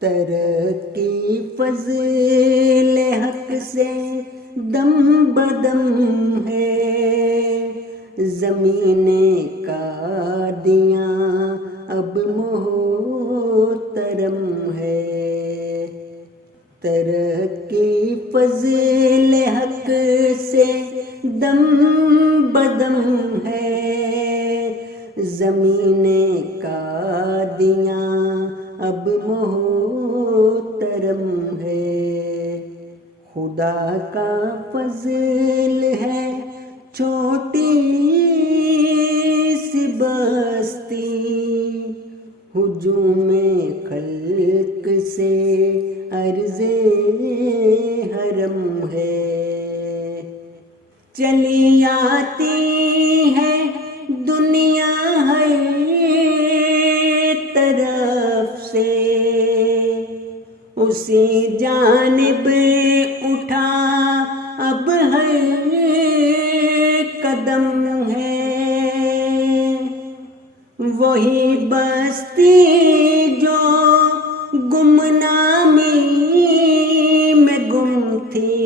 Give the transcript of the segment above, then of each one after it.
ترقی فضل حق سے دم بدم ہے، زمین قادیاں اب محترم ہے۔ ترقی فضل حق سے دم بدم ہے، زمین قادیاں اب محترم ہے۔ خدا کا فضل ہے چھوٹی سی بستی، ہجوم خلق سے عرض حرم ہے۔ چلی آتی ہے دنیا ہر طرف سے، اسی جانب اٹھا اب ہر قدم ہے۔ وہی بستی جو گمنامی میں گم تھی،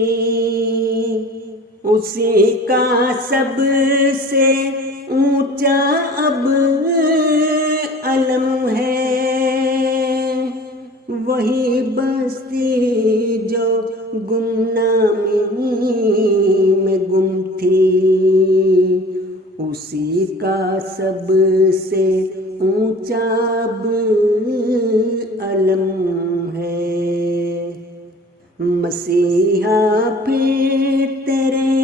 اسی کا سب سے اونچا اب علم ہے۔ وہی بستی جو گمنامی میں گم تھی، اسی کا سب سے اونچا اب علم ہے۔ مسیحا پھر تیرے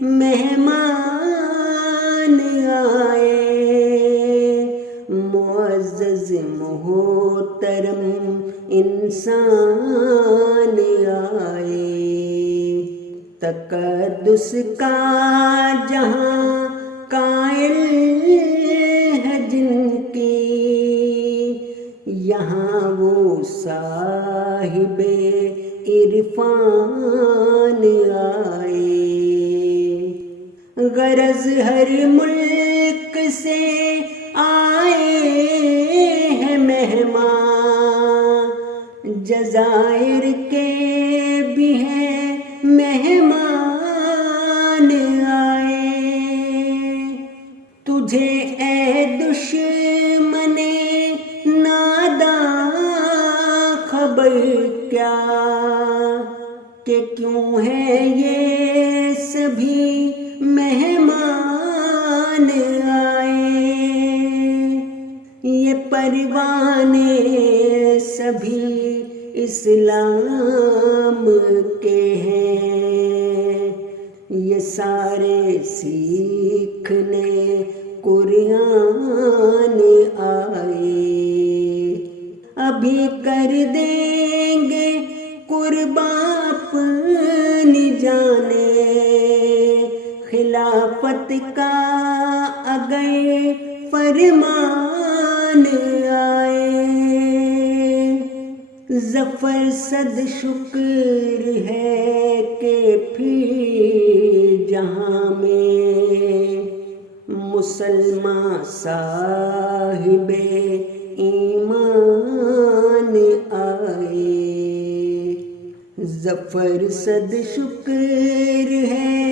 مہمان آئے، معزز محترم انسان آئے۔ تقدس کا جہاں قائل ہے جن کی، یہاں وہ صاحب عرفان آئے۔ غرض ہر ملک سے آئے ہیں مہمان، جزائر کے بھی ہیں مہمان آئے۔ تجھے اے دشمن ناداں خبر کیا کہ کیوں ہے یہ سبھی مہمان آئے؟ یہ پروانے سبھی اسلام کے ہیں، یہ سارے سیکھنے قرآن آئے۔ ابھی کر دیں گے قربان اپنی جانیں، خلافت کا اگر فرمان آئے۔ ظفر صد شکر ہے کہ پھر جہاں میں مسلمان صاحب ایمان آئے۔ ظفر صد شکر ہے